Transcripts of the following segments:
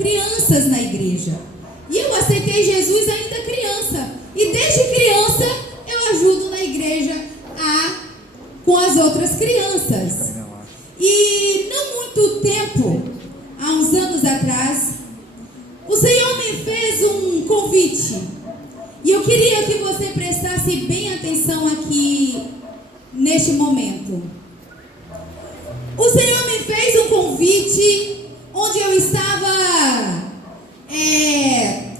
crianças na igreja. E eu aceitei Jesus ainda criança. E desde criança eu ajudo na igreja com as outras crianças. E não muito tempo, há uns anos atrás, o Senhor me fez um convite. E eu queria que você prestasse bem atenção aqui neste momento. O Senhor me fez um convite onde eu estava,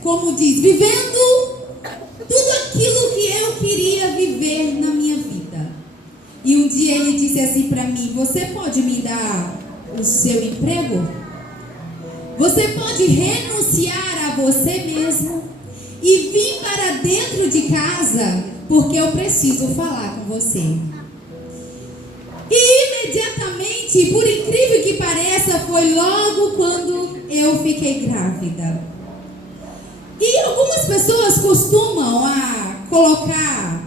como diz, vivendo tudo aquilo que eu queria viver na minha vida. E um dia Ele disse assim para mim: você pode me dar o seu emprego? Você pode renunciar a você mesmo e vir para dentro de casa, porque eu preciso falar com você. E imediatamente, por incrível que pareça, foi logo quando eu fiquei grávida. E algumas pessoas costumam colocar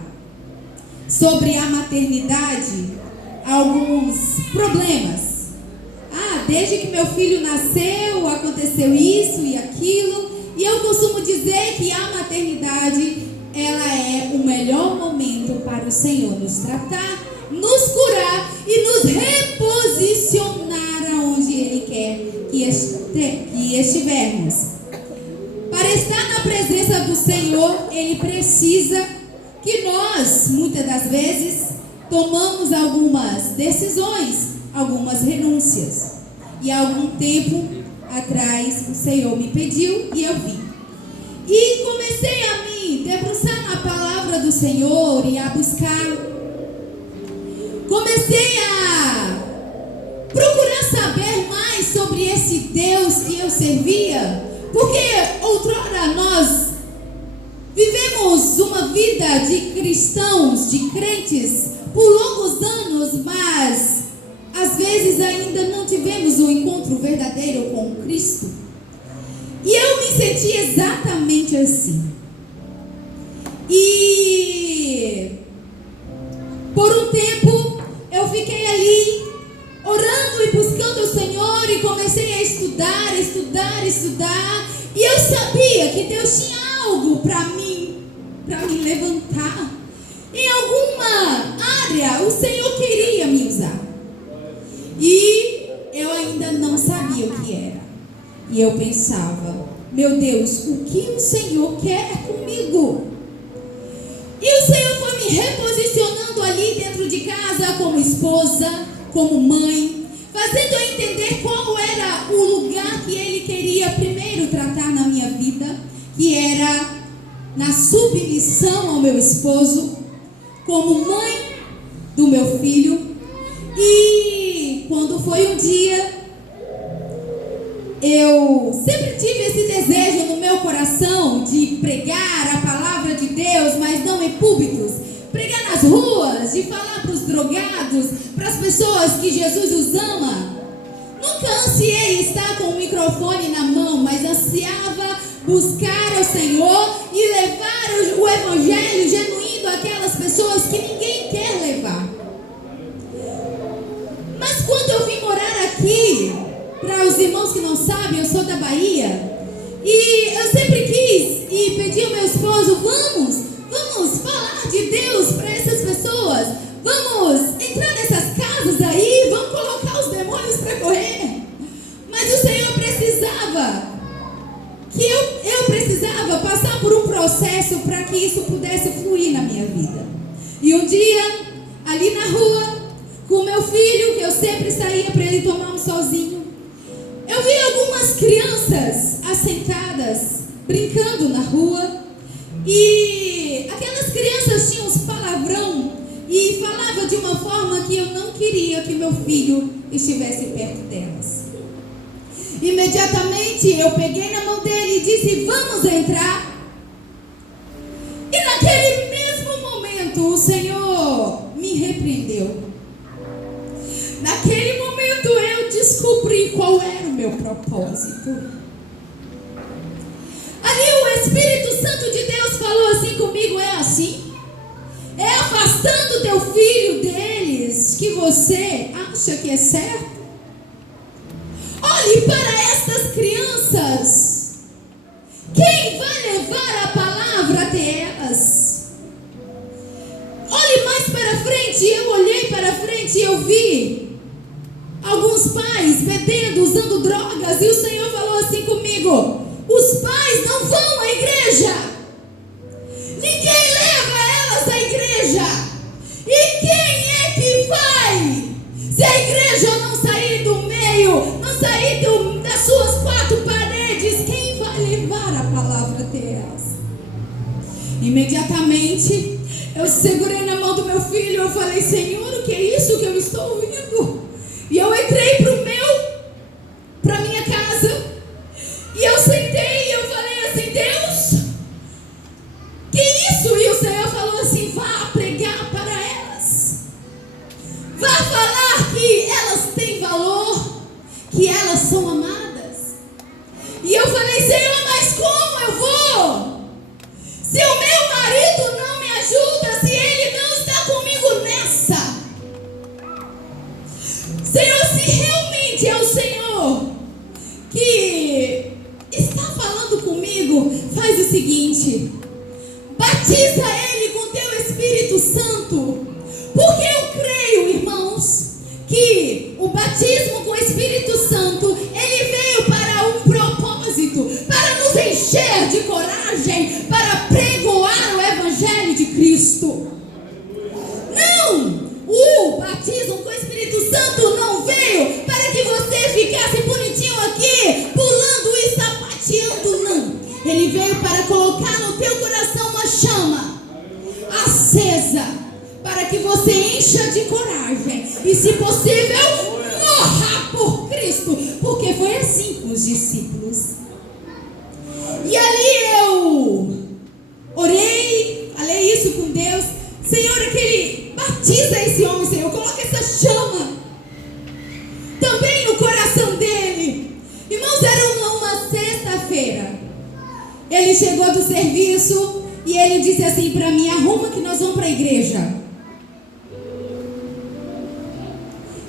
sobre a maternidade alguns problemas. Desde que meu filho nasceu, aconteceu isso e aquilo. E eu costumo dizer que a maternidade, ela é o melhor momento para o Senhor nos tratar, nos curar e nos reposicionar aonde Ele quer que estivermos. Para estar na presença do Senhor, Ele precisa que nós, muitas das vezes, tomamos algumas decisões, algumas renúncias. E há algum tempo atrás o Senhor me pediu e eu vim. E comecei a me debruçar na palavra do Senhor e a buscar. Comecei a procurar saber mais sobre esse Deus que eu servia. Porque outrora nós vivemos uma vida de cristãos, de crentes, por longos anos, mas às vezes ainda não tivemos um encontro verdadeiro com Cristo. E eu me senti exatamente assim. E por um tempo eu fiquei ali orando e buscando o Senhor e comecei a estudar. E eu sabia que Deus tinha algo para mim levantar. Em alguma área o Senhor queria me usar. E eu ainda não sabia o que era. E eu pensava: meu Deus, o que o Senhor quer comigo? E o Senhor foi me reposicionando ali dentro de casa, como esposa, como mãe, fazendo eu entender qual era o lugar que Ele queria primeiro tratar na minha vida, que era na submissão ao meu esposo, como mãe do meu filho. E quando foi um dia, eu sempre tive esse desejo no meu coração de pregar a palavra de Deus, mas não em púlpitos, pregar nas ruas, de falar para os drogados, para as pessoas que Jesus os ama. Nunca ansiei estar com o microfone na mão, mas ansiava buscar ao Senhor e levar o evangelho genuíno àquelas pessoas que ninguém quer levar. Mas quando eu vim morar aqui, para os irmãos que não sabem, eu sou da Bahia, e eu sempre quis e pedi ao meu esposo: vamos falar de Deus para essas pessoas, vamos entrar nessas casas aí, vamos colocar os demônios para correr. Mas o Senhor precisava que eu precisava passar por um processo para que isso pudesse fluir na minha vida. E um dia, ali na rua, com o meu filho, que eu sempre saía para ele tomar um solzinho, eu vi algumas crianças assentadas, brincando na rua. E aquelas crianças tinham uns palavrão e falavam de uma forma que eu não queria que meu filho estivesse perto delas. Imediatamente eu peguei na mão dele e disse: vamos entrar. E naquele mesmo momento o Senhor me repreendeu. Naquele momento eu descobri qual era o meu propósito. Ali o Espírito Santo de Deus falou assim comigo: é assim? É afastando teu filho deles que você acha que é certo? Olhe para estas crianças Lucas, e o Senhor falou assim comigo: os pais não vão à igreja, ninguém leva elas à igreja. E quem é que vai? Se a igreja não sair do meio, não sair das suas quatro paredes, quem vai levar a palavra delas? Imediatamente eu segurei na mão do meu filho, eu falei: Senhor, o que é isso que eu estou ouvindo? E eu entrei para minha casa, e eu sentei e eu falei assim: Deus, que isso? E o Senhor falou assim: vá pregar para elas, vá falar que elas têm valor, que elas são amadas. E eu falei: Senhor, mas como eu vou? Se o meu marido não me ajuda, se ele não está comigo nessa. Senhor, se realmente é o Senhor que está falando comigo, faz o seguinte: batiza ele com teu Espírito Santo. Porque eu creio, irmãos, que o batismo com o Espírito Santo, ele veio para um propósito, para nos encher de coragem, para pregoar o Evangelho de Cristo. Não! O batismo com o Espírito Santo não veio para que você ficasse bonitinho aqui, pulando e sapateando, não. Ele veio para colocar no teu coração uma chama acesa, para que você encha de coragem e, se possível, morra por Cristo, porque foi assim com os discípulos. E ali eu orei, falei isso com Deus: Senhor, batiza esse homem, Senhor, coloca essa chama também no coração dele. Irmãos, era uma sexta-feira. Ele chegou do serviço e ele disse assim para mim: arruma que nós vamos para a igreja.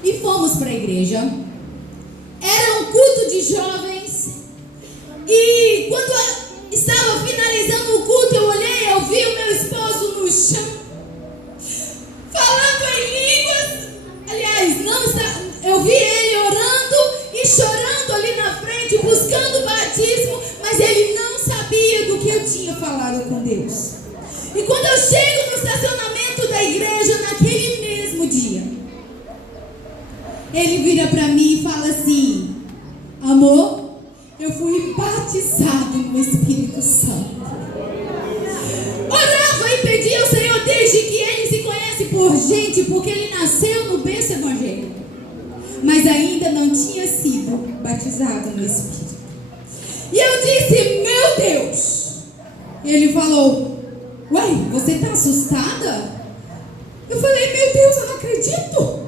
E fomos para a igreja. Era um culto de jovens. E quando eu estava finalizando o culto, eu olhei, eu vi o meu esposo no chão, falando em línguas. Aliás, eu vi ele orando e chorando ali na frente, buscando o batismo, mas ele não sabia do que eu tinha falado com Deus. E quando eu chego no estacionamento da igreja, naquele mesmo dia, ele vira para mim e fala assim: amor, eu fui batizado no Espírito Santo. Orava e pedia ao Senhor desde que ele se conhece por gente, porque ele nasceu no berço evangélico, mas ainda não tinha sido batizado no Espírito. E eu disse: meu Deus. Ele falou: ué, você está assustada? Eu falei: meu Deus, eu não acredito.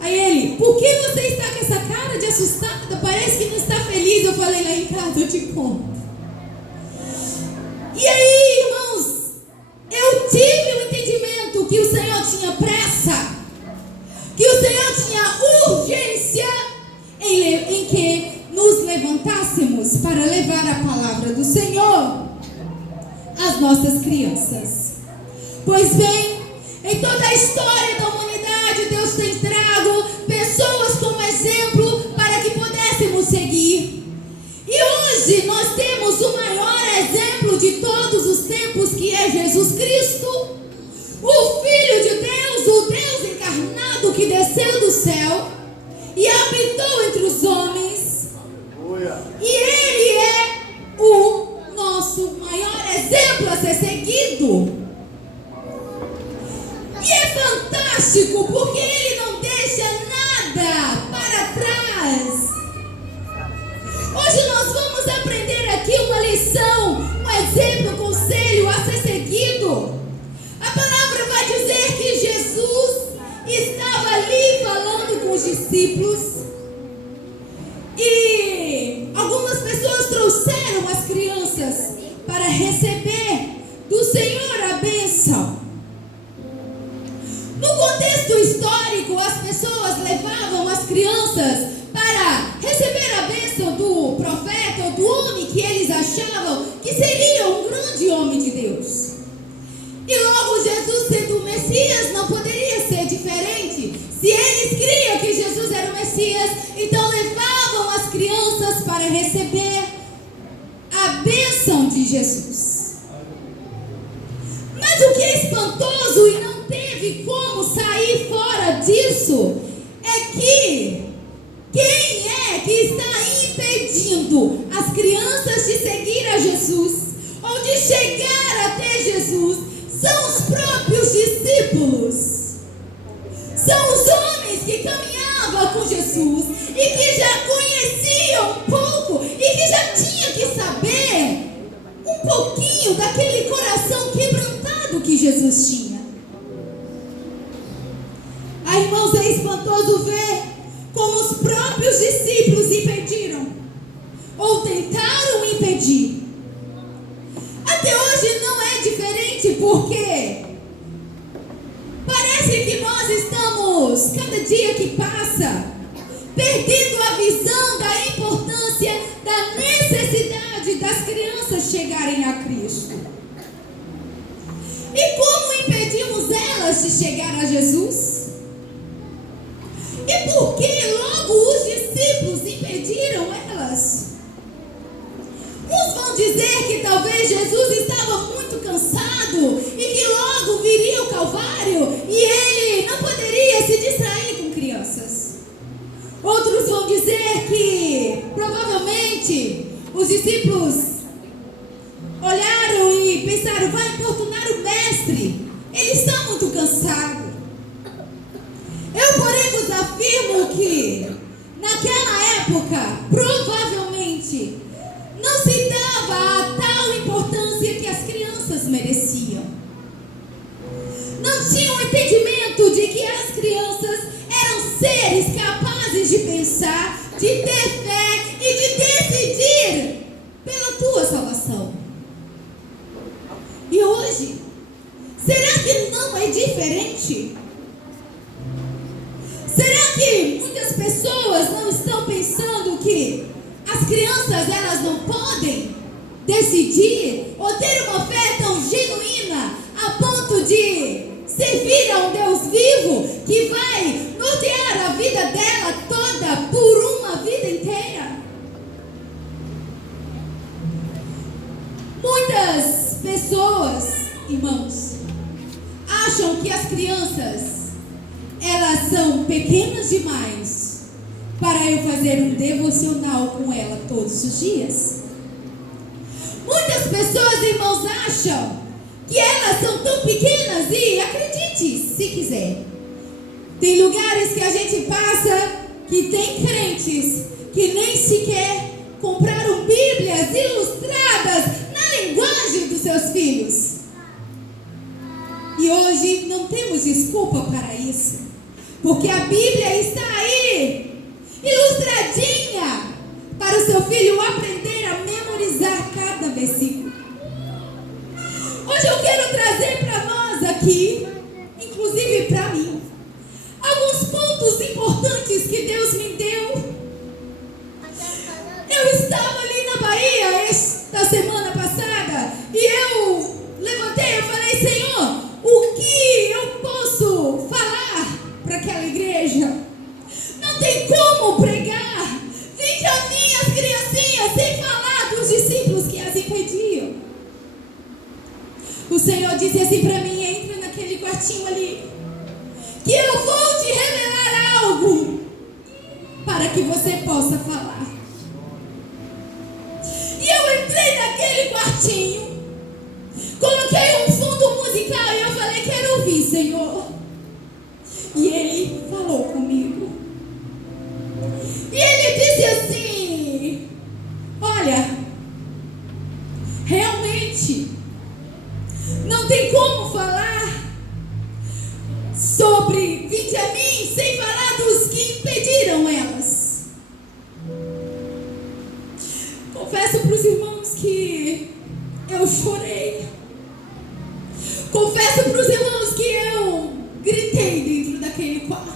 Aí ele: por que você está com essa cara de assustada? Parece que não está feliz. Eu falei: lá em casa eu te conto. E aí, irmãos, eu tive o entendimento que o Senhor tinha pressa, que o Senhor tinha urgência em que nos levantássemos para levar a palavra do Senhor às nossas crianças. Pois bem, em toda a história da humanidade, Deus tem trago pessoas como exemplo para que pudéssemos seguir. E hoje nós temos o maior exemplo de todos os tempos, que é Jesus Cristo, o Filho de Deus, o Deus encarnado que desceu do céu e habitou entre os homens. E Ele é o nosso maior exemplo a ser seguido. E é fantástico porque Ele não deixa nada para trás. Hoje nós vamos aprender aqui uma lição, um exemplo, um conselho a ser seguido. A palavra vai dizer que Jesus estava ali falando com os discípulos e algumas pessoas trouxeram as crianças para receber do Senhor a bênção. No contexto histórico, as pessoas levavam as crianças para receber a bênção do profeta ou do homem que eles achavam que seria um grande homem de Deus. E logo, Jesus, sendo o Messias, não poderia ser diferente. Se eles criam que Jesus era o Messias, então levavam as crianças para receber a bênção de Jesus. Mas o que é espantoso e não teve como sair fora disso é que quem é que está impedindo as crianças de seguir a Jesus ou de chegar até Jesus? São os próprios discípulos. São os homens que caminhavam com Jesus e que já conheciam um pouco e que já tinham que saber um pouquinho daquele coração quebrantado que Jesus tinha. Irmãos, é espantoso ver como os próprios discípulos impediram ou tentaram impedir. Até hoje não é diferente, porque parece que nós estamos, cada dia que passa, perdendo a visão da importância, da necessidade das crianças chegarem a Cristo. E como impedimos elas de chegar a Jesus? E por que logo os discípulos impediram elas? Uns vão dizer que talvez Jesus estava muito cansado e que logo viria o Calvário e ele não poderia se distrair com crianças. Outros vão dizer que provavelmente os discípulos olharam e pensaram: vai importunar o mestre, ele está muito cansado. Eu, porém, vos afirmo que naquela época provavelmente não se dava a tal importância que as crianças mereciam. Não tinham entendimento de que as crianças eram seres capazes de pensar, de ter fé e de decidir pela tua salvação. E hoje, será que não é diferente? Será que muitas pessoas não estão pensando que as crianças elas não podem decidir ou ter uma fé tão genuína a ponto de servir a um Deus vivo que vai nortear a vida dela toda por uma vida inteira? Muitas pessoas, irmãos, acham que as crianças elas são pequenas demais para eu fazer um devocional com ela todos os dias. Muitas pessoas, irmãos, acham que elas são tão pequenas e, acredite, se quiser, tem lugares que a gente passa que tem crentes que nem sequer compraram Bíblias ilustradas na linguagem dos seus filhos. E hoje não temos desculpa para isso, porque a Bíblia está aí, ilustradinha, para o seu filho aprender a memorizar cada versículo. Hoje eu quero trazer para nós aqui, inclusive para mim, alguns pontos importantes que Deus me deu. Eu estava ali na Bahia esta semana passada e eu levantei e falei: Senhor, o que eu posso falar para aquela igreja? Não tem como pregar 20 aninhas criancinhas sem falar dos discípulos que as impediam. O Senhor disse assim para mim: entra naquele quartinho ali, que eu vou te revelar algo para que você possa falar. E eu entrei naquele quartinho, coloquei um fundo musical e eu falei: quero ouvir, Senhor. E Ele falou comigo. E Ele disse assim: olha, realmente não tem como falar sobre 20 a mim sem falar dos que impediram elas. Confesso para os irmãos que eu chorei. Confesso para os irmãos que eu gritei dentro daquele quarto.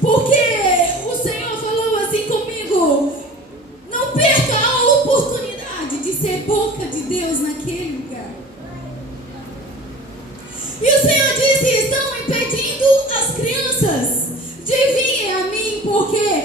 Porque o Senhor falou assim comigo: não perca a oportunidade de ser boca de Deus naquele lugar. E o Senhor disse: estão impedindo as crianças de virem a mim, porque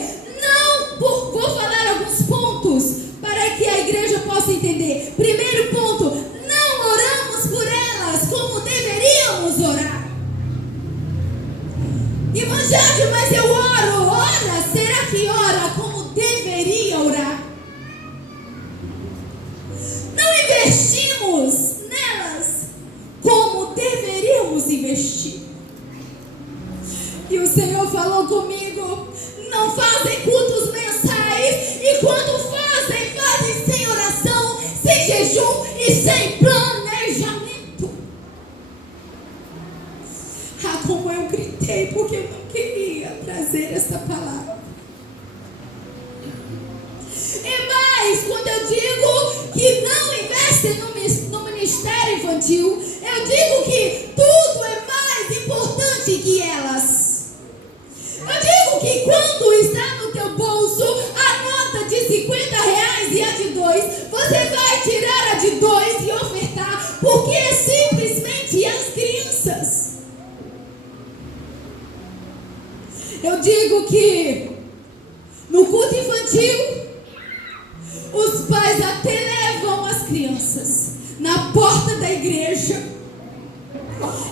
quando eu digo que não investem no ministério infantil, eu digo que tudo é mais importante que elas. Eu digo que quando está no teu bolso a nota de R$ 50 e a de 2, você vai tirar a de 2 e ofertar, porque é simplesmente as crianças. Eu digo que no culto infantil, os pais até levam as crianças na porta da igreja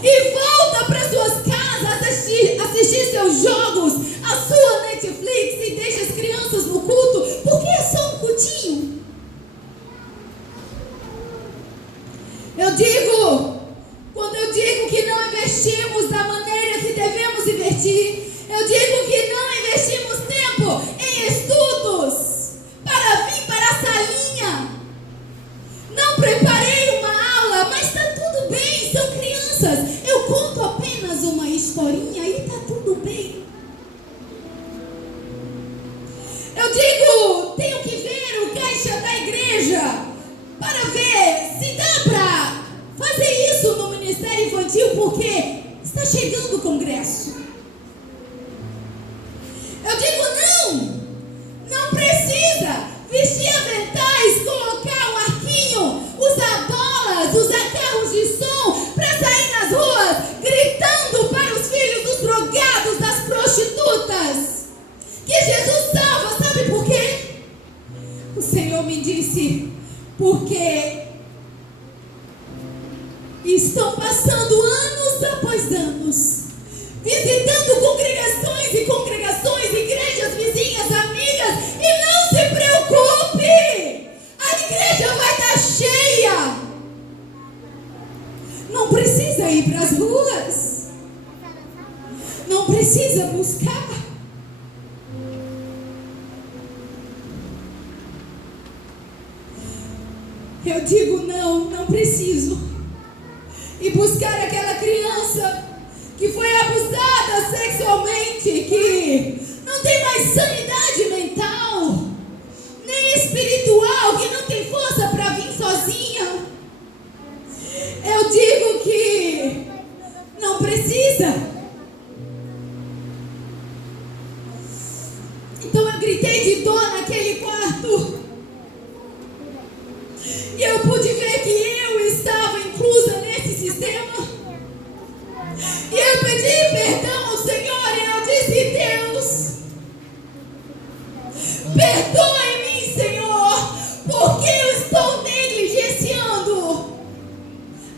e voltam para suas casas assistir seus jogos, a sua Netflix, e deixa as crianças no culto, porque é só um cultinho. Quando eu digo que não investimos da maneira que devemos investir, eu digo que não investimos tempo em estudos para vir para a salinha. Não preparei uma aula, mas está tudo bem, são crianças. Eu conto apenas uma historinha e está tudo bem. Eu digo, tenho que ver o caixa da igreja para ver se dá para fazer isso no ministério infantil, porque está chegando o congresso. Eu digo, não precisa vestir aventais, colocar o arquinho, usar bolas, usar carros de som para sair nas ruas gritando para os filhos dos drogados, das prostitutas, que Jesus salva. Sabe por quê? O Senhor me disse, porque estão passando anos após anos, visitando congregações e congregações, igrejas vizinhas, amigas, e não se preocupe, a igreja vai estar cheia. Não precisa ir para as ruas, não precisa buscar. Eu digo, não preciso ir buscar aquela criança que foi abusada sexualmente, que não tem mais sanidade mental, nem espiritual, que não tem força para vir sozinha. Eu digo que não precisa. Então eu gritei de dor naquele quarto. E eu pude ver que eu estava inclusa nesse sistema. E eu pedi perdão ao Senhor e eu disse, Deus, perdoe-me, Senhor, porque eu estou negligenciando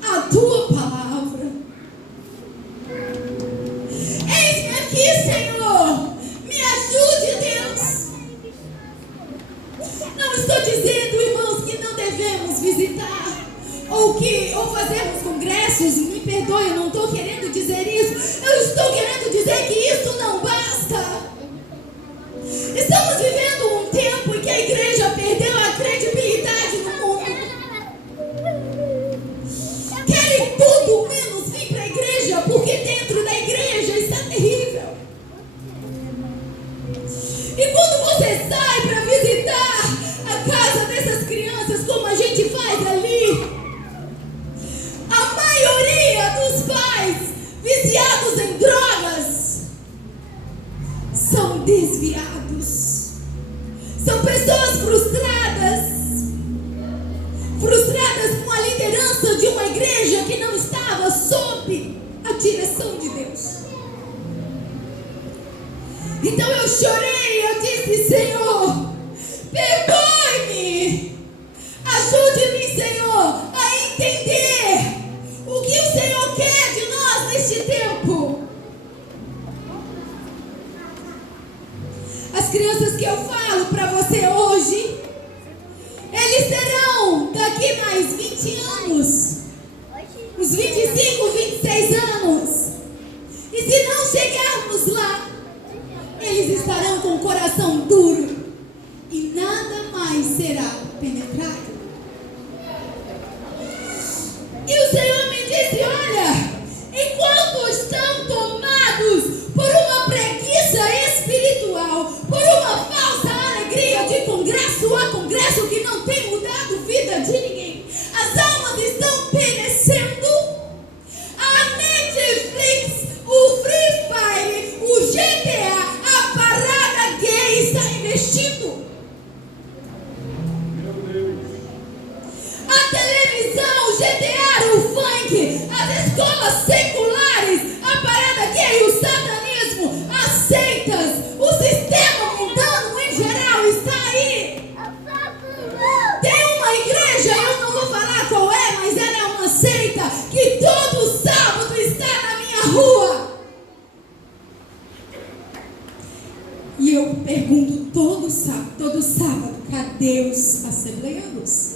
a Tua palavra. Eis-me aqui, Senhor, me ajude, Deus. Não estou dizendo, irmãos, que não devemos visitar ou fazermos congressos. Me perdoe, eu não estou querendo dizer isso. Eu estou querendo dizer que isso não basta. Estamos vivendo um tempo em que a igreja perdeu a credibilidade no mundo. Querem tudo menos vir para a igreja, porque dentro da igreja está terrível. E quando você sai para visitar a casa dessas crianças, como a gente faz ali, a maioria dos pais viciados em drogas são desviados. São pessoas frustradas com a liderança de uma igreja que não estava sob a direção de Deus. Então eu chorei, eu disse, Senhor, perdoe-me, ajude-me, Senhor, a entender o que o Senhor quer de nós neste tempo. As crianças que eu falo para você hoje, eles serão daqui mais 20 anos, uns 25, 26 anos. E se não chegarmos lá, eles estarão com o coração duro e nada mais será penetrado. E o Senhor me disse, olha, enquanto estão tomados por uma preguiça espiritual, por uma falsa alegria de congresso a congresso, acho que não tem mudado a vida de ninguém. As almas estão perecendo. A Netflix, o Free Fire, o GTA, a parada gay está investindo. A televisão, o GTA, o funk, as escolas seculares, a parada gay, o satanismo, as seitas, o sistema mundano em geral está aí. Tem uma igreja, eu não vou falar qual é, mas ela é uma seita que todo sábado está na minha rua. E eu pergunto todo sábado, cadê os assembleanos?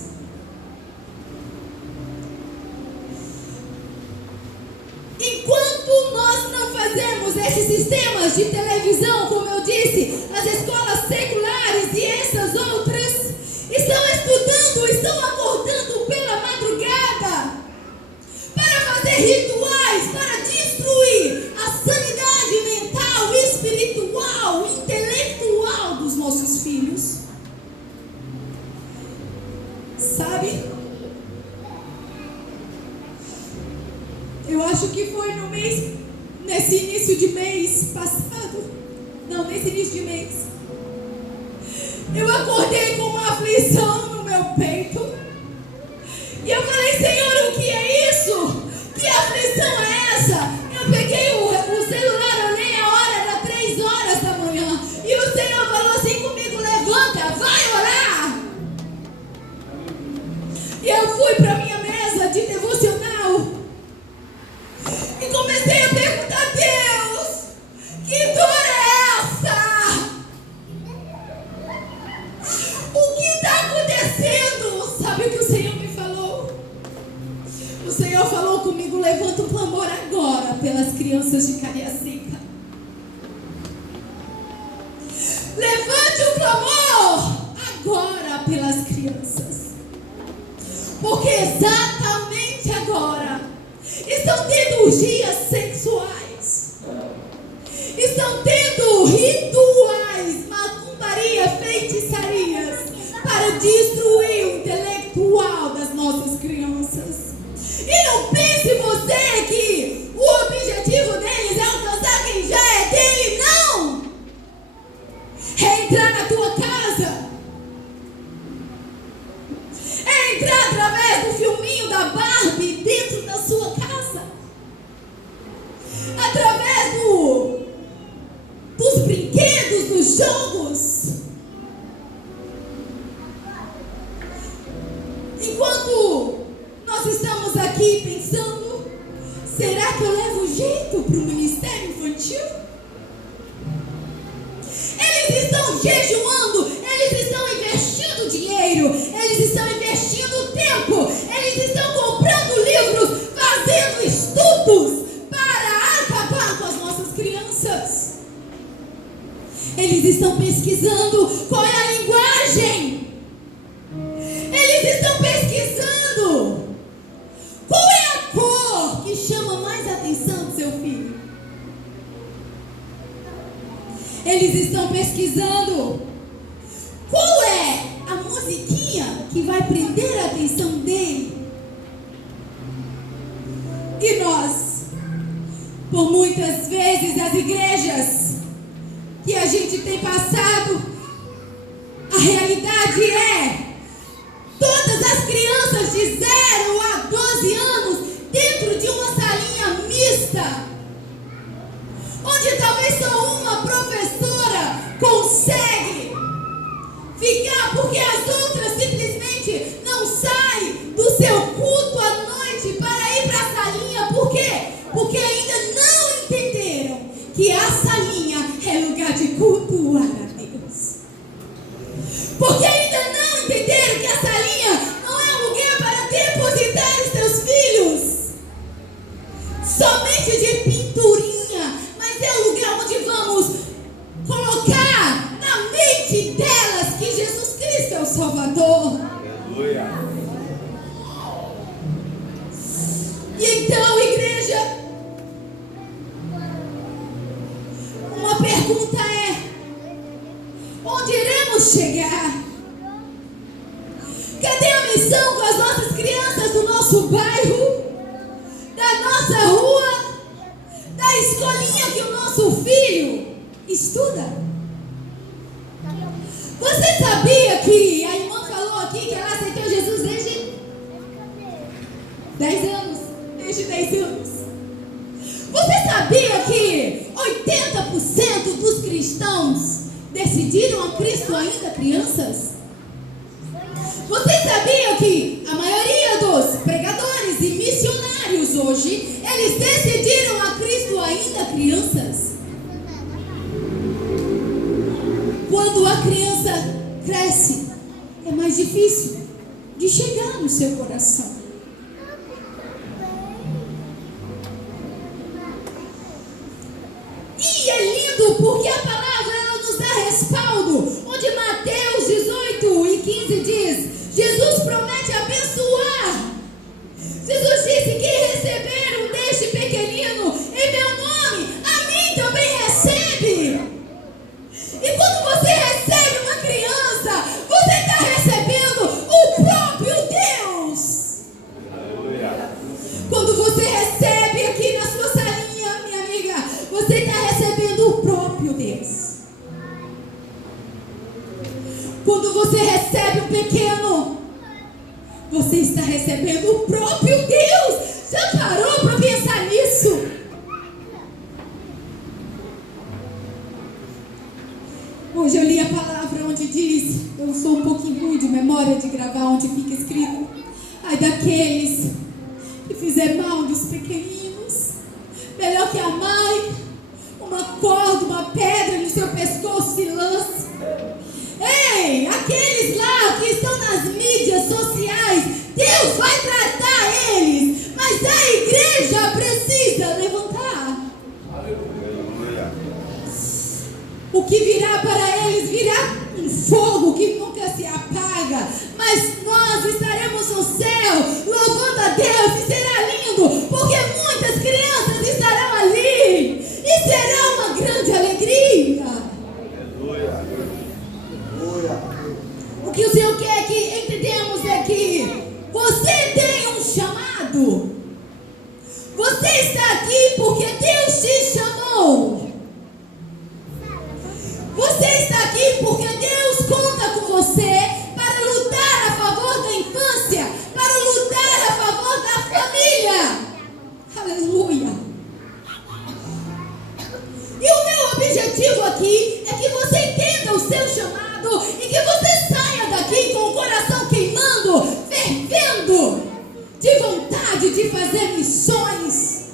Enquanto nós não fazemos esses sistemas de televisão, como eu disse, as escolas seculares e essas outras estão estudando, estão acordando pela madrugada para fazer rituais, para destruir a sanidade mental, espiritual, intelectual dos nossos filhos. Sabe? Eu acho que foi nesse início de mês passado. Não, nesse início de mês. Eu acordei com uma aflição no meu peito. E eu falei, Senhor, o que é isso? Que aflição é essa? Eu peguei o celular, olhei a hora, era 3 horas da manhã. E o Senhor falou assim comigo, levanta, vai orar. E eu fui para minha mesa de devocional. E comecei a perguntar, Deus, que dor é essa? O que está acontecendo? Sabe o que o Senhor me falou? O Senhor falou comigo, levanta o clamor agora pelas crianças de Cariacica. Levante o clamor agora pelas crianças. Porque exatamente agora estão tendo orgias sexuais, estão tendo rituais, macumbaria, feitiçarias, para destruir o intelectual das nossas crianças. E não pense você que o objetivo deles é alcançar quem já é dele, não! É entrar na tua casa, é entrar através do filminho da Barbie dentro da sua casa, através dos brinquedos, dos jogos. Enquanto nós estamos aqui pensando, será que eu levo jeito para o ministério infantil? Eles estão jejuando, eles estão investindo dinheiro, eles estão investindo tempo, eles estão comprando livros, fazendo estudos para acabar com as nossas crianças. Eles estão pesquisando qual é a linguagem. Eles estão pesquisando qual é a cor que chama mais a atenção do seu filho. Eles estão pesquisando qual é a musiquinha que vai prender a atenção dele. E nós, por muitas vezes, as igrejas que a gente tem passado, a realidade é todas as crianças de 0 a 12 anos dentro de uma salinha mista, onde talvez só uma professora consegue ficar, porque as outras simplesmente não saem do seu culto à noite para ir para a salinha. Por quê? Porque ainda não entenderam que a salinha é lugar de cultuar a Deus. Porque ainda não entenderam que a salinha não é um lugar para depositar os seus filhos somente de pinturinha, mas é o lugar onde vamos colocar na mente delas que Jesus Cristo é o Salvador. Aleluia. E então, igreja, uma pergunta é: onde iremos chegar? nosso bairro, da nossa rua, da escolinha que o nosso filho estuda. Você sabia que a irmã falou aqui que ela aceitou Jesus desde 10 anos? Desde 10 anos. Você sabia que 80% dos cristãos decidiram a Cristo ainda crianças? Você sabia que a maioria dos pregadores e missionários hoje, eles decidiram a Cristo ainda crianças? Quando a criança cresce, é mais difícil de chegar no seu coração. E é lindo porque a palavra ela nos dá respaldo, onde Mateus 18:15 diz: Jesus promete abençoar. Jesus disse: quem receberam deste pequenino em meu nome, a mim também recebe. E quando você recebe uma criança, você está recebendo o próprio Deus. Quando você recebe aqui na sua salinha, minha amiga, você está recebendo o próprio Deus. Quando você recebe um pequeno, você está recebendo o próprio Deus. Já parou para pensar nisso? Hoje eu li a palavra onde diz, eu sou um pouquinho ruim de memória de gravar onde fica escrito: ai daqueles que fizer mal dos pequeninos, melhor que a mãe, uma corda, uma pedra no seu pescoço se lance. Ei, aqueles lá que estão nas mídias sociais, Deus vai tratar eles, mas a igreja precisa levantar. O que virá para eles virá um fogo que nunca se apaga, mas nós estaremos no céu louvando a Deus, e será lindo, porque muitas crianças estarão ali, e será uma grande alegria. O que o Senhor quer que entendemos é que você tem um chamado. Você está aqui porque Deus te chamou. Você está aqui porque Deus conta com você para lutar a favor da infância, para lutar a favor da família. Aleluia. E o meu objetivo aqui é que você entenda o seu chamado e que você saia daqui com o coração queimando, fervendo, de vontade de fazer missões,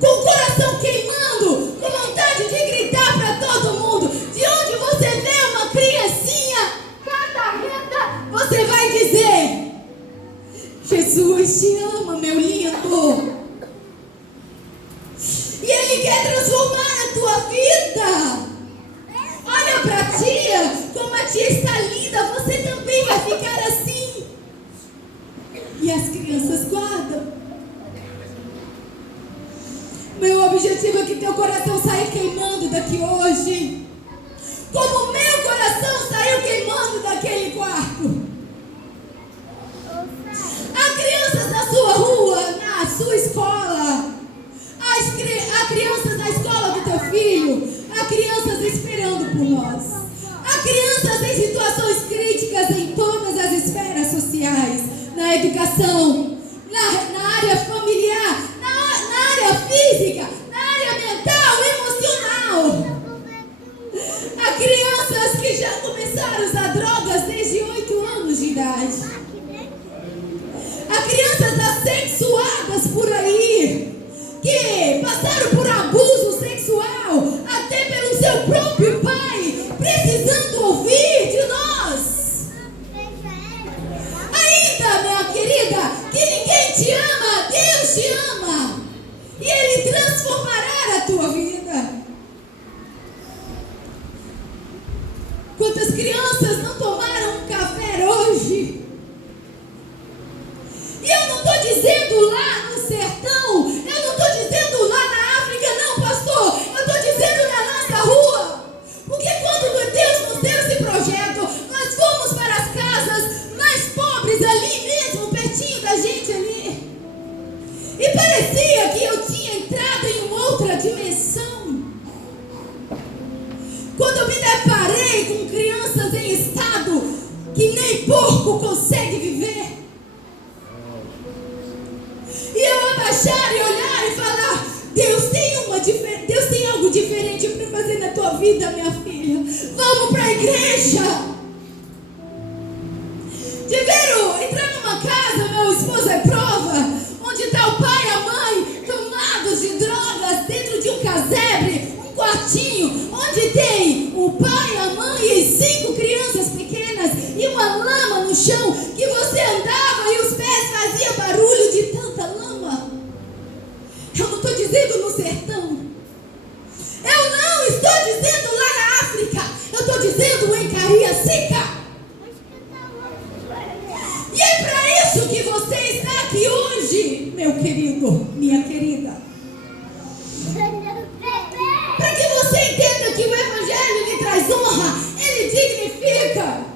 com o coração queimando, com vontade de gritar para todo mundo. De onde você vê uma criancinha catarrenta, você vai dizer: Jesus te ama, meu lindo. E Ele quer transformar a tua vida. Olha para a tia, como a tia está linda, você também vai ficar assim. E as crianças guardam. Meu objetivo é que teu coração saia queimando daqui hoje, como o meu coração saiu queimando daquele quarto. Há crianças na sua rua, na sua escola, há crianças na escola do teu filho, há crianças esperando por nós, há crianças em situações críticas em todas as esferas sociais, na educação, na área familiar, na área física, na área mental, emocional. Há crianças que já começaram a usar drogas desde 8 anos de idade. Há crianças assexuadas por aí, que passaram por abuso sexual, até pelo seu próprio pai, precisando ouvir de nós. Ainda, minha querida, que que nem porco consegue viver. E eu abaixar e olhar e falar: Deus tem algo diferente para fazer na tua vida, minha filha. Vamos para a igreja. Entrar numa casa, meu esposo é prova, onde está o pai e a mãe tomados de drogas dentro de um casebre, um quartinho, onde tem o pai, a mãe e 5 crianças pequenas e uma lama no chão que você andava e os pés faziam barulho de tanta lama. Eu não estou dizendo no sertão, eu não estou dizendo lá na África, eu estou dizendo em Cariacica. E é para isso que você está aqui hoje, meu querido, minha querida. Para que você entenda que o Evangelho lhe traz honra, ele dignifica.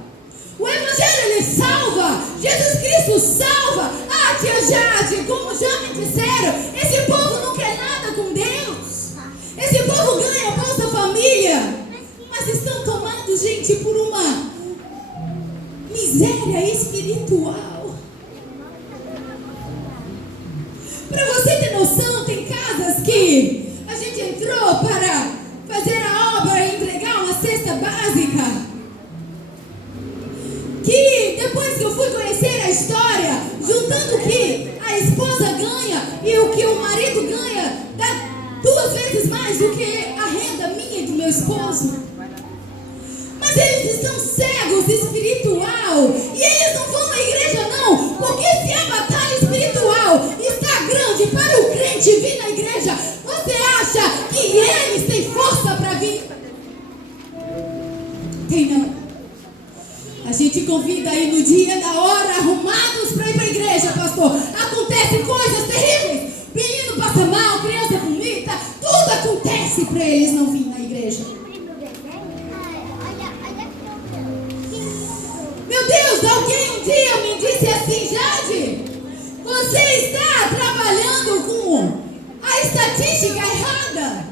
O Evangelho lhe salva. Jesus Cristo salva. Ah, tia Jade, como já me disseram, esse povo não quer nada com Deus. Esse povo ganha Bolsa Família, mas estão tomados, gente, por uma miséria espiritual. Para você ter noção, tem casas que a gente entrou para fazer a obra e entregar uma cesta básica, que depois que eu fui conhecer a história, juntando o que a esposa ganha e o que o marido ganha, dá 2 vezes mais do que a renda minha e do meu esposo. Mas eles estão cegos espiritual e eles não vão à igreja não, porque se a batalha espiritual está grande para o crente vir na igreja, você acha que eles têm força para vir? Tem não. A gente convida aí no dia da hora, arrumados para ir para a igreja, pastor. Acontecem coisas terríveis, menino passa mal, criança vomita, tudo acontece para eles não vir na igreja. Meu Deus, alguém um dia me disse assim: Jade, você está trabalhando com a estatística errada,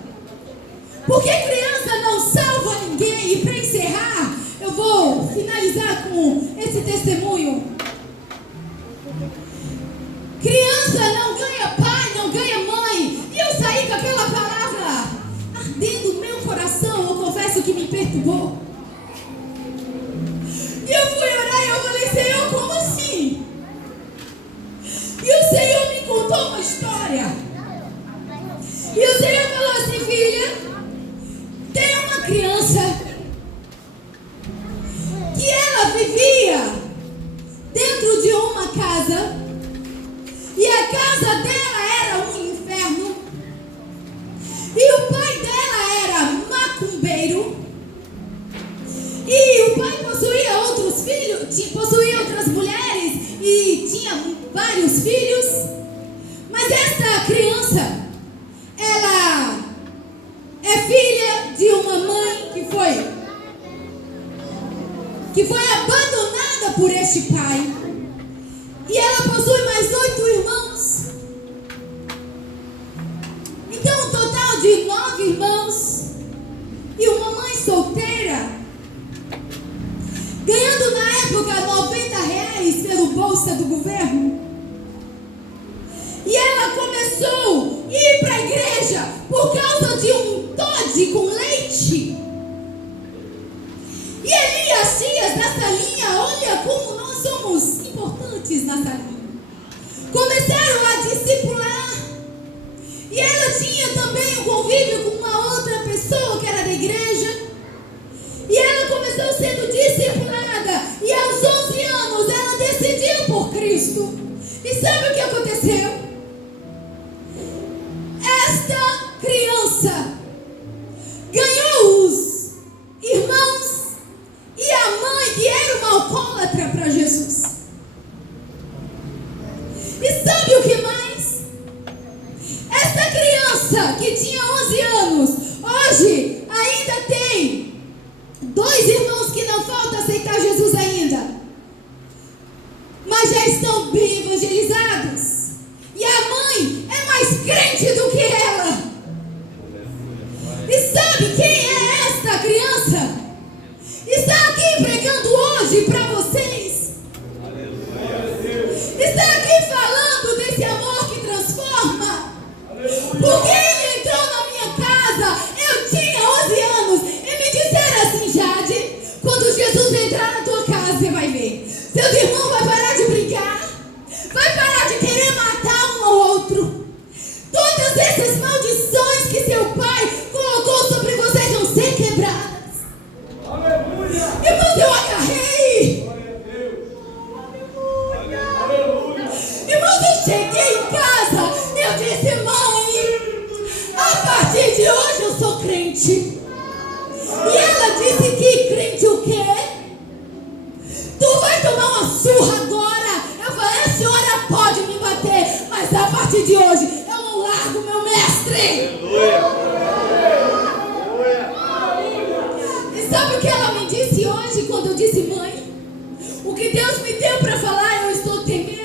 porque criança não salva ninguém. E para encerrar, eu vou finalizar com esse testemunho. Criança não ganha pai, não ganha mãe. E eu saí com aquela palavra ardendo no meu coração, eu confesso que me perturbou. E eu fui orar e eu falei: Senhor, como assim? E o Senhor me contou uma história. E o Senhor falou assim: filha, tem uma criança que ela vivia dentro de uma casa, e a casa dela era um inferno, e o pai dela era macumbeiro, e o pai possuía outros filhos, possuía outras mulheres e tinha vários filhos. Mas essa criança, ela é filha de uma mãe que foi abandonada por este pai, e ela possui mais 8 irmãos. Então um total de 9 irmãos e uma mãe solteira, ganhando na época R$90 pelo bolsa do governo. E ela começou a ir para a igreja por causa de um Toddy com leite. E ali as tias da salinha, olha como nós somos importantes na salinha, começaram a discipular. E ela tinha também um convívio com uma outra pessoa que era da igreja. E ela começou sendo discipulada. E aos 11 anos ela decidiu por Cristo. E sabe o que aconteceu? Esta criança ganhou os irmãos e a mãe, que era uma alcoólatra, para Jesus. E sabe o que mais? Esta criança que tinha 11 anos, hoje ainda tem 2 irmãos que não falta aceitar Jesus ainda, mas já estão bem evangelizados. E a mãe é mais crente do que ela. E sabe quem é esta criança? Está aqui pregando hoje para você entrar na tua casa, você vai ver. Seus irmãos vão parar de brigar, vai parar de querer matar um ao outro. Todas essas maldições que seu pai colocou sobre vocês vão ser quebradas. Aleluia! Irmãos, eu agarrei. Irmãos, eu cheguei em casa, eu disse: mãe, a partir de hoje eu sou crente. E ela disse: que crente o quê? Tu vai tomar uma surra agora. Eu falei: a senhora pode me bater, mas a partir de hoje eu não largo meu mestre. E sabe o que ela me disse hoje quando eu disse: mãe, o que Deus me deu para falar eu estou temendo.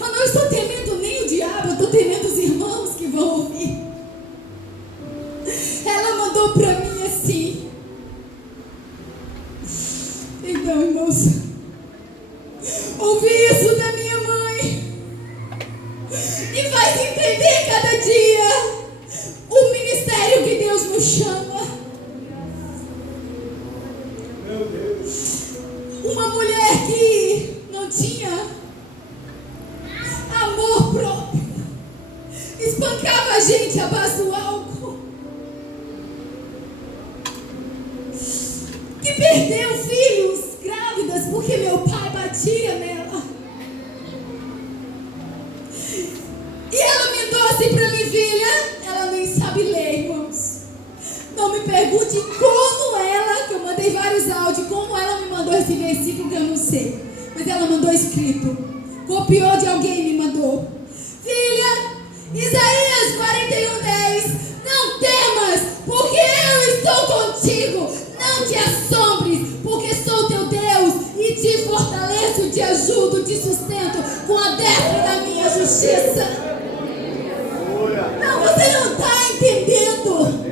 Eu não estou temendo nem o diabo, eu estou temendo os irmãos que vão ouvir. Ela mandou para mim assim: então, irmãos, ouvi isso da minha mãe e faz entender cada dia o ministério que Deus nos chama. Meu Deus. Uma mulher que não tinha amor próprio, espancava a gente à base do álcool, que perdeu filhos grávidas porque meu pai batia nela. E ela mandou assim pra minha filha, ela nem sabe ler, irmãos. Não me pergunte como ela, que eu mandei vários áudios, como ela me mandou esse versículo que eu não sei. Mas ela mandou escrito, copiou de alguém e me mandou: filha, Isaías 41:10, não temas, porque eu estou contigo. Não te assombres, porque sou teu Deus e te fortaleço, te ajudo, te sustento com a destra da minha justiça. Não, você não está entendendo.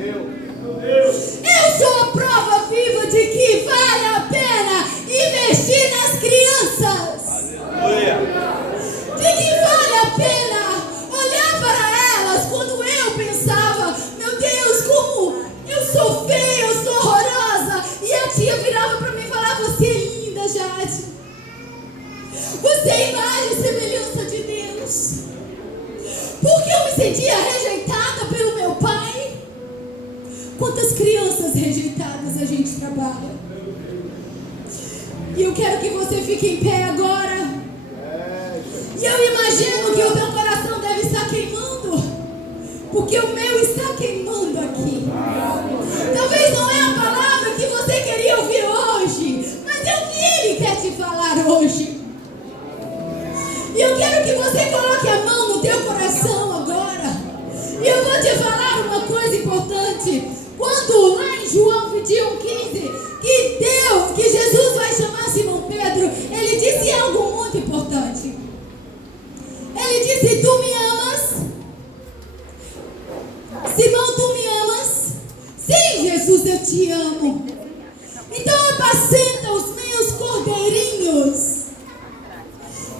Eu sou a prova viva de que vale a pena investir nas crianças. De que vale a pena olhar para elas quando eu pensava: meu Deus, como eu sou feia, eu sou horrorosa. E a tia virava para mim e falava: você é linda, Jade. Você é imagem e semelhança de Deus. Porque eu me sentia rejeitada pelo meu pai. Quantas crianças rejeitadas a gente trabalha. E eu quero que você fique em pé agora. E eu imagino que o teu coração deve estar queimando, porque o meu está queimando aqui. Talvez não é a palavra que você queria ouvir hoje, mas é o que Ele quer te falar hoje. E eu quero que você coloque a mão no teu coração agora. E eu vou te falar uma coisa importante. Quando lá em João 21:15, que Jesus vai chamar Simão Pedro, Ele disse algo muito importante. Ele disse: tu me amas? Simão, tu me amas? Sim, Jesus, eu te amo. Então apacenta os meus cordeirinhos.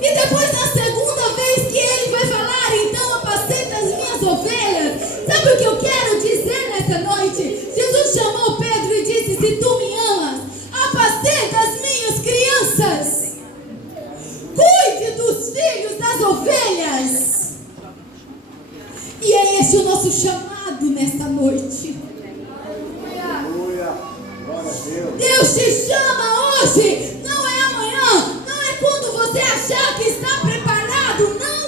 E depois, na segunda vez que Ele vai falar: então apacenta as minhas ovelhas. Sabe o que eu quero dizer nessa noite? Jesus chamou Pedro e disse: se tu me amas, apacenta as minhas crianças. Cuide dos filhos das ovelhas. E é esse o nosso chamado nesta noite. Deus te chama hoje, não é amanhã, não é quando você achar que está preparado, não.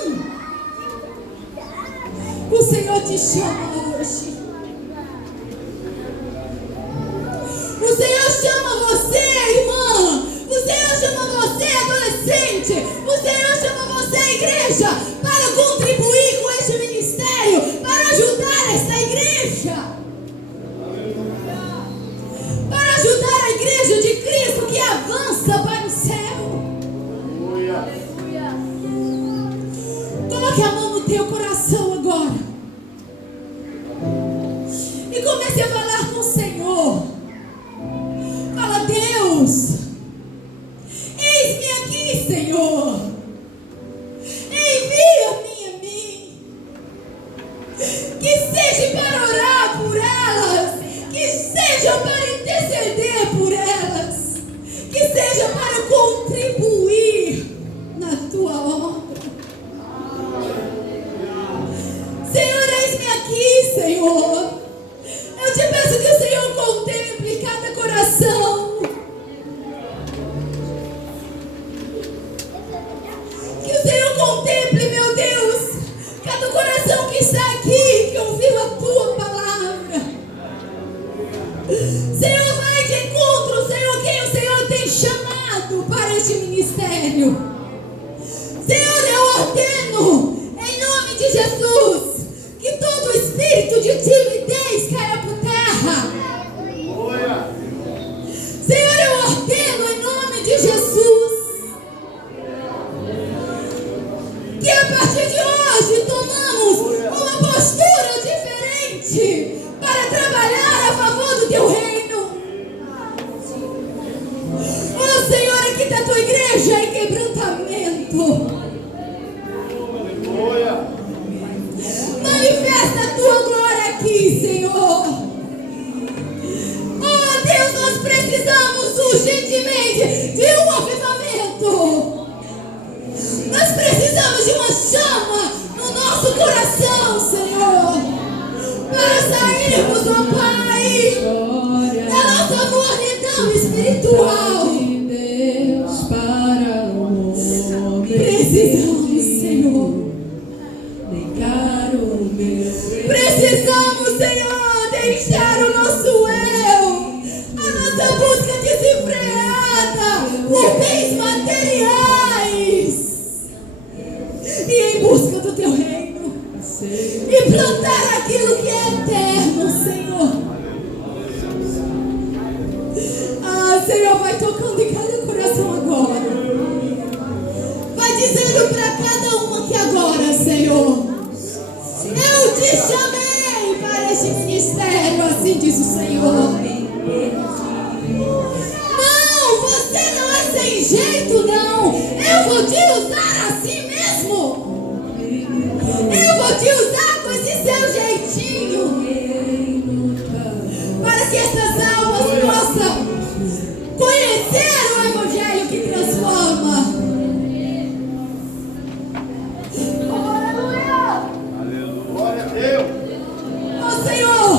O Senhor te chama hoje. O Senhor chama você, irmã. O Senhor chama você, adolescente. O Senhor chama você, igreja, para contribuir com este ministério, para ajudar esta igreja, para ajudar a igreja de Cristo que avança para o céu. Coloque a mão no teu coração agora e comece a falar com o Senhor. Fala: Deus, eis-me aqui, Senhor. Envia-me a mim. Que seja para orar por elas, que seja para interceder por elas, que seja igreja para contribuir na tua obra. Senhor, eis-me aqui, Senhor. Eu te peço que o Senhor contemple cada coração. Que o Senhor contemple, meu Deus, cada coração que está aqui, que ouviu a tua palavra. Senhor, vai de encontro, Senhor, quem o Senhor tem chamado para este ministério. Senhor, eu ordeno, em nome de Jesus, que todo espírito de timidez caia por terra. Senhor, eu ordeno, em nome de Jesus, que a partir de hoje tomamos uma postura diferente para trabalhar a favor do teu reino. Oh Senhor, aqui está a tua igreja em quebrantamento. Manifesta a tua glória aqui, Senhor. Oh Deus, nós precisamos urgentemente de um avivamento. Nós precisamos de uma chama no nosso coração, Senhor, para sairmos, ó Pai, da nossa mornidão espiritual. Precisamos, Senhor. Precisamos, Senhor, deixar o nosso eu, a nossa busca desenfreada por bens materiais e em busca do teu reino e plantar aquilo que é eterno, Senhor. Ah, Senhor, vai tocando em cada coração agora. Vai dizendo para cada uma que agora, Senhor, eu te chamei para este ministério, assim diz o Senhor. Não, você não é sem jeito, não. Eu vou te usar assim mesmo. Eu vou te usar com esse seu jeitinho, para que essas almas possam conhecer o Evangelho que transforma. Oh Senhor,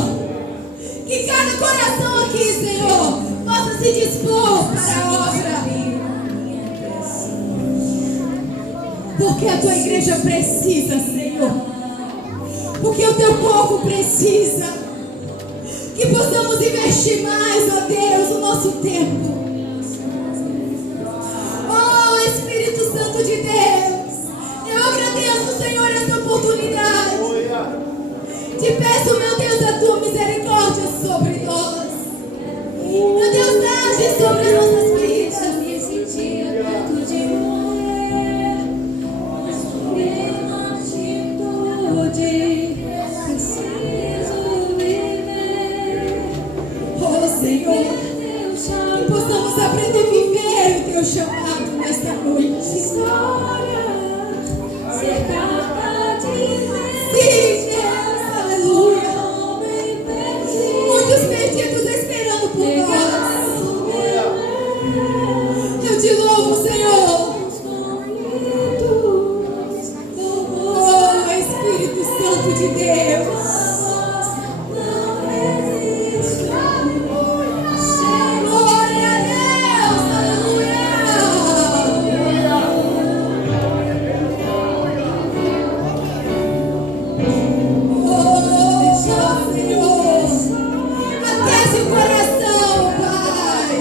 que cada coração aqui, Senhor, possa se dispor para a obra. Porque a tua igreja precisa, Senhor. Porque o teu povo precisa. Que possamos investir mais, ó Deus, o nosso tempo. Oh Espírito Santo de Deus, eu agradeço, Senhor, essa oportunidade. Te peço, meu Deus, a tua misericórdia sobre nós. Meu Deus, age sobre as nossas vidas. Me sentia perto de morrer, mas por uma atitude preciso viver. Oh Senhor, que possamos aprender a viver o teu chamado nesta noite. História, ser carta de Deus. Sim, Deus, aleluia. Muitos perdidos esperando por nós. Eu te louvo, Senhor. Oh, Espírito Santo de Deus. Glória a Deus, aleluia. Oh, Senhor, aquece o coração, Pai.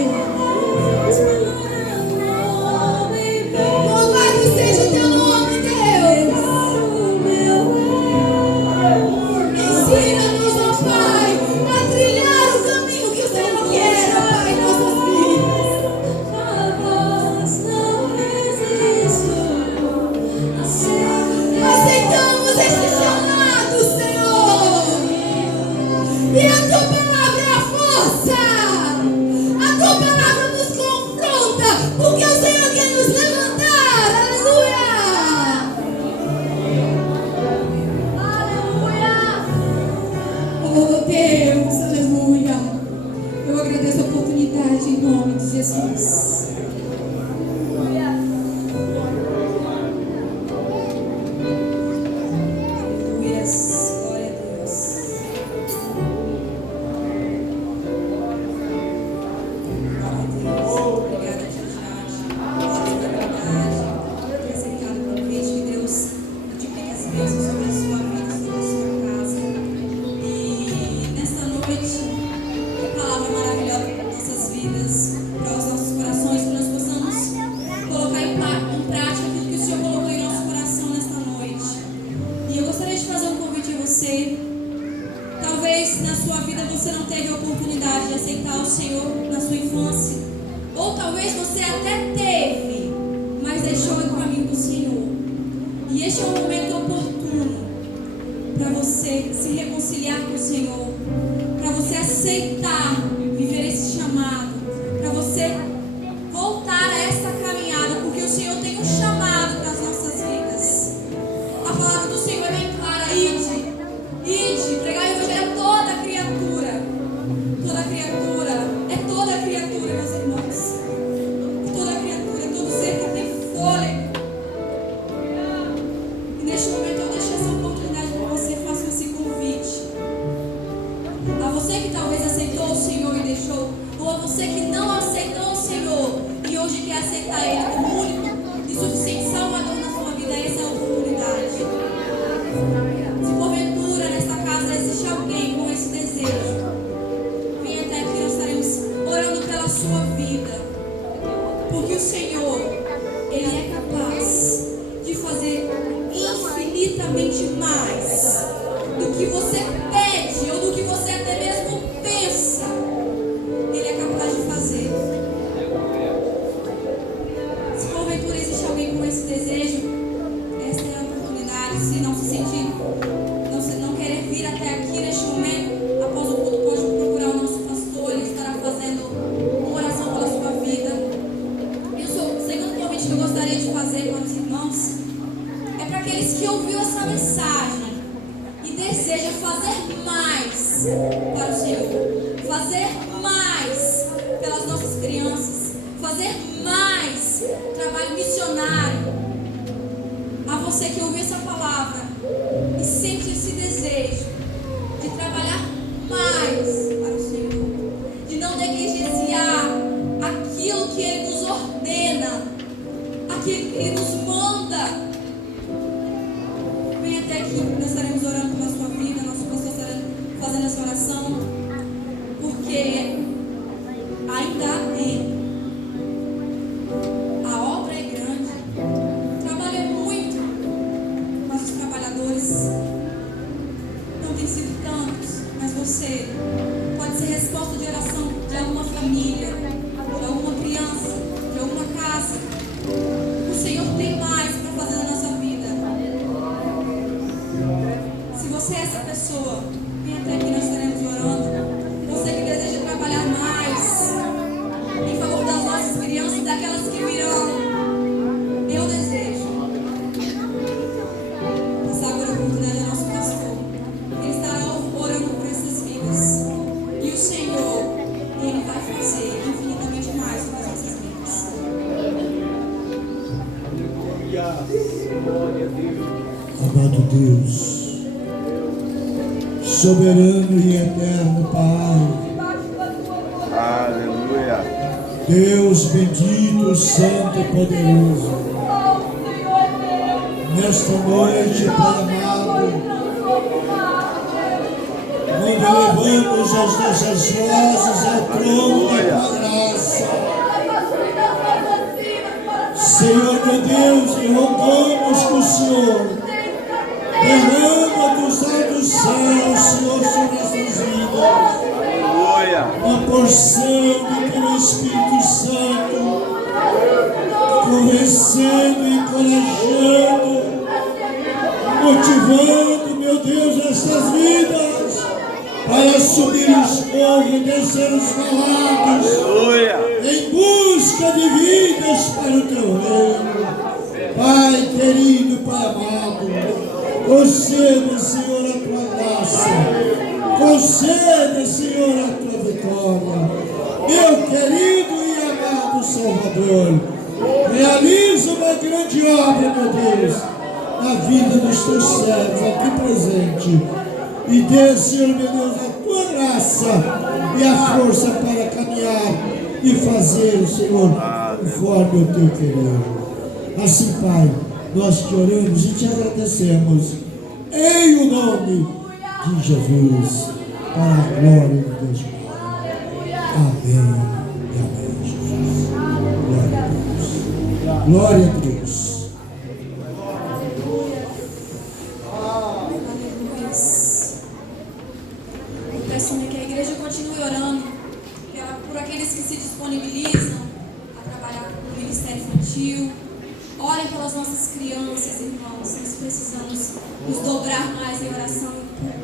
E este é um momento oportuno para você se reconciliar com o Senhor, para você aceitar viver esse chamado, para você voltar a essa caminhada, porque o Senhor tem um chamado para as nossas vidas. A palavra do Senhor é bem clara: ide, pregar o evangelho a toda criatura. Toda criatura, é toda criatura, meus irmãos. É toda criatura, é todo ser que tem fôlego. E neste momento eu deixo essa oportunidade para você, faça esse convite. A você que talvez aceitou o Senhor e deixou, ou a você que não aceitou o Senhor e hoje quer aceitar Ele como único e suficiente Salvador na sua vida, essa é a oportunidade. Se porventura nesta casa existe alguém com esse desejo, venha até aqui, nós estaremos orando pela sua vida, porque o Senhor, Ele é capaz de fazer infinitamente mais do que você pede ou do que você até mesmo pensa. Ele é capaz de fazer. Se porventura existe alguém com esse desejo, esta é a oportunidade. Se não se sentir, não querer vir até aqui neste momento, após o culto, pode procurar o nosso pastor. Ele estará fazendo uma oração pela sua vida. E o segundo convite que eu gostaria de fazer para os irmãos é para aqueles que ouviram essa mensagem e desejam fazer mais para o Senhor, fazer mais pelas nossas crianças, fazer mais trabalho missionário. A você que ouviu essa palavra e sente esse desejo de trabalhar mais para o Senhor, de não negligenciar aquilo que Ele nos ordena, aquilo que Ele nos manda, vem até aqui. Nós estaremos orando pela sua vida, nosso pastor estará fazendo essa oração, porque ainda há tempo. A obra é grande, o trabalho é muito, mas os trabalhadores não têm sido tantos. Mas você pode ser resposta de oração de alguma família, de alguma criança, de alguma casa. O Senhor tem mais para fazer na nossa vida. Se você é essa pessoa, vem até aqui, nós estaremos orando. Você que deseja trabalhar mais em favor das nossas crianças, daquelas que virão, eu desejo. Essa agora a oportunidade é nosso pastor. Ele estará orando por essas vidas. E o Senhor, Ele vai fazer infinitamente mais sobre as nossas vidas. Amado Deus, soberano e eterno Pai, Aleluia. Deus bendito, santo e poderoso, nesta noite, Pai amado, quando levamos as nossas vozes ao trono da Tua graça, Senhor meu Deus, e rogamos que o Senhor derrama dos altos céus, Senhor, sobre essas vidas, Aleluia. uma porção do Teu Espírito Santo, convencendo, encorajando, motivando, meu Deus, estas vidas para subir os morros e descer os valados, Aleluia. em busca de vidas para o Teu reino. Pai querido, Pai amado, conceda, Senhor, a Tua graça, conceda, Senhor, a Tua vitória. Meu querido e amado Salvador, realiza uma grande obra, meu Deus, na vida dos Teus servos aqui presente. E dê, Senhor, meu Deus, a Tua graça e a força para caminhar e fazer, Senhor, conforme o Teu querer. Assim, Pai, nós te oramos e te agradecemos em o nome de Jesus, para a glória de Deus. Amém e amém, Jesus. Glória a Deus. Glória a Deus. Eu peço que a igreja continue orando por aqueles que se disponibilizam a trabalhar no ministério infantil, Orem pelas nossas crianças, irmãos. Nós precisamos nos dobrar mais em oração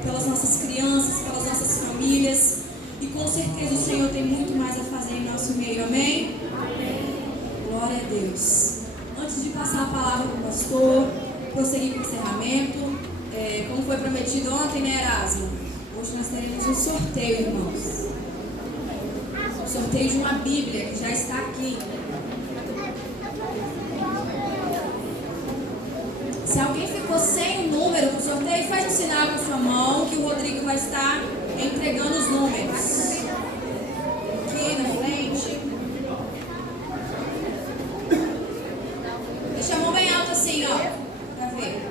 pelas nossas crianças, pelas nossas famílias. E com certeza o Senhor tem muito mais a fazer em nosso meio. Amém? Glória a Deus. Antes de passar a palavra para o pastor, prosseguir com o encerramento, como foi prometido ontem, né, Erasmo? Hoje nós teremos um sorteio, irmãos. Um sorteio de uma Bíblia que já está aqui. Se alguém ficou sem o número do sorteio, faz um sinal com a sua mão que o Rodrigo vai estar entregando os números. Aqui na frente. Deixa a mão bem alta assim, ó, pra ver.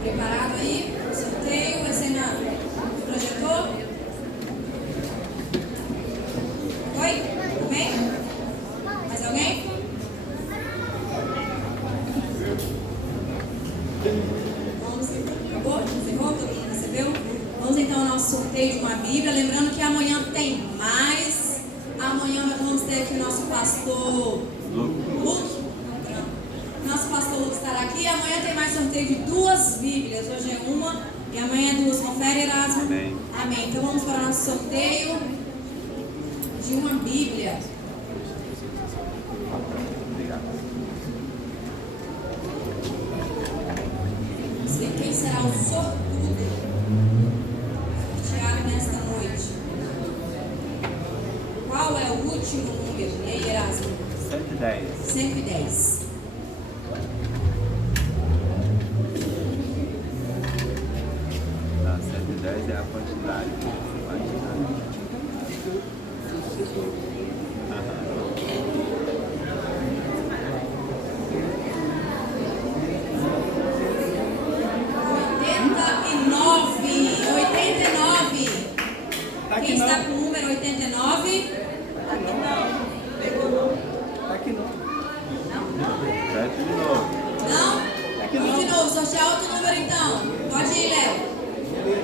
Preparado aí? O sorteio vai ser no projetor? Oi? Amém? Mais alguém? Vamos, acabou? Encerrou? Todo mundo recebeu? Vamos então ao nosso sorteio de uma Bíblia. Lembrando que amanhã tem mais. Amanhã vamos ter aqui o nosso pastor Luke. Nosso pastor Luke estará aqui. Amanhã tem mais sorteio de 2 Bíblias. Hoje é uma e amanhã é 2. Confere, Erasmo? Amém. Amém. Então vamos para o nosso sorteio de uma Bíblia. Obrigado. Vamos ver quem será o sortudo sorteado nesta noite. Qual é o último número? E aí, Erasmo? 110. 110. Não, 110 é a quantidade. Quem está com o número 89? Aqui não. Repete de novo. Não? Vamos de novo, sortear outro número então. Pode ir, Léo. Amém.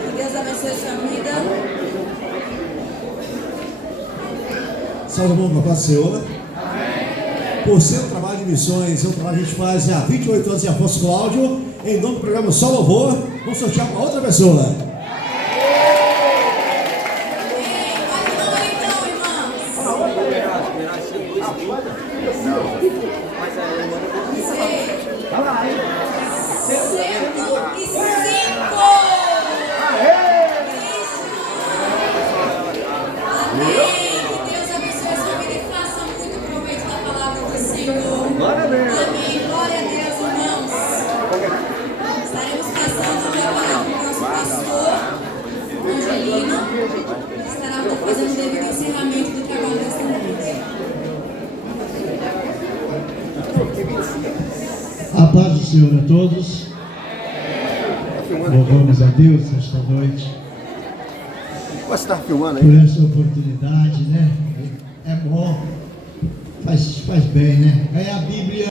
Que Deus abençoe a sua vida. Salve, irmão, paz do Senhor. Por ser um trabalho de missões, é um trabalho que a gente faz há 28 anos em Afonso Cláudio, em nome do programa Só Louvor, vamos sortear para outra pessoa. Fazendo o devido encerramento do trabalho desta noite. A paz do Senhor a todos. Louvamos a Deus esta noite. Você está filmando aí? Por essa oportunidade, né? É bom, faz bem, né? É a Bíblia.